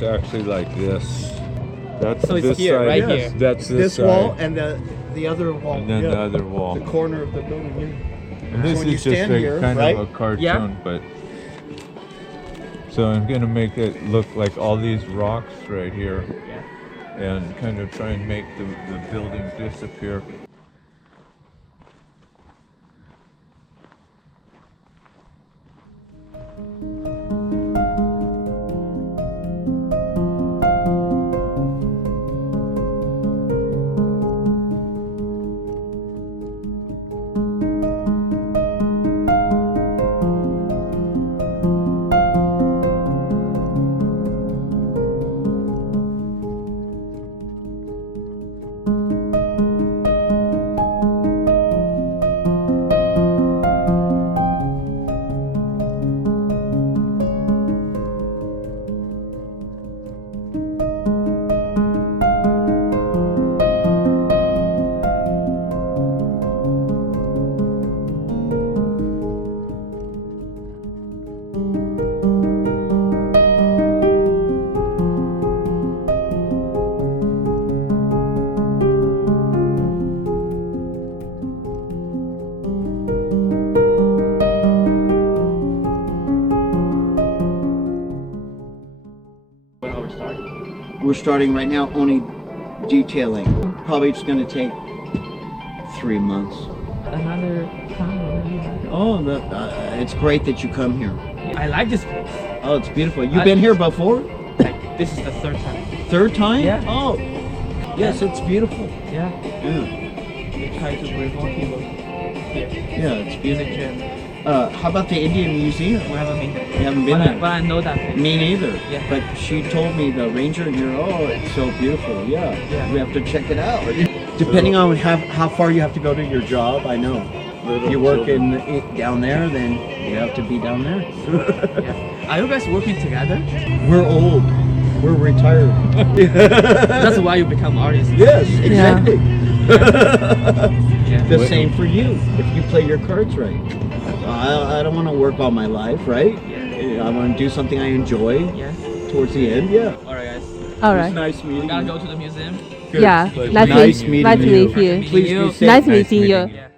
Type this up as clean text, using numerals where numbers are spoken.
goes actually like this. That's So it's this here, side. right Yes, here. That's This side. wall and the other wall. And then the other wall. The corner of the building. Yeah. And this when you is just stand a here, kind right? of a cartoon, Yeah. but so I'm gonna make it look like all these rocks right here, Yeah. and kind of try and make the building disappear. We're starting right now only detailing. Probably it's going to take 3 months. Another time. Oh, it's great that you come here. I like this place. Oh, it's beautiful. You've been here before? Like, this is the third time. Third time? Yeah. Oh, yes, it's beautiful. Yeah. Yeah, We try to bring more people here. yeah, it's Music beautiful. gym. How about the Indian Museum? We haven't been there. You haven't been there? But I know that place. Me neither. Yeah. But she told me the ranger here, oh, it's so beautiful. Yeah. Yeah. We have to check it out. Depending on how far you have to go to your job, I know. You work down there, then you have to be down there. Yeah. Are you guys working together? We're old. We're retired. That's why you become artists. Yes, exactly. Yeah. The same for you, if you play your cards right. I don't want to work all my life, right? Yeah. I want to do something I enjoy Yeah. towards the end, yeah. Alright guys. All It's right. nice We meeting gotta you. go to the museum. Yeah. Pleasure. Nice Nice meeting to you. meet you. Please be safe. Nice meeting you. Yeah.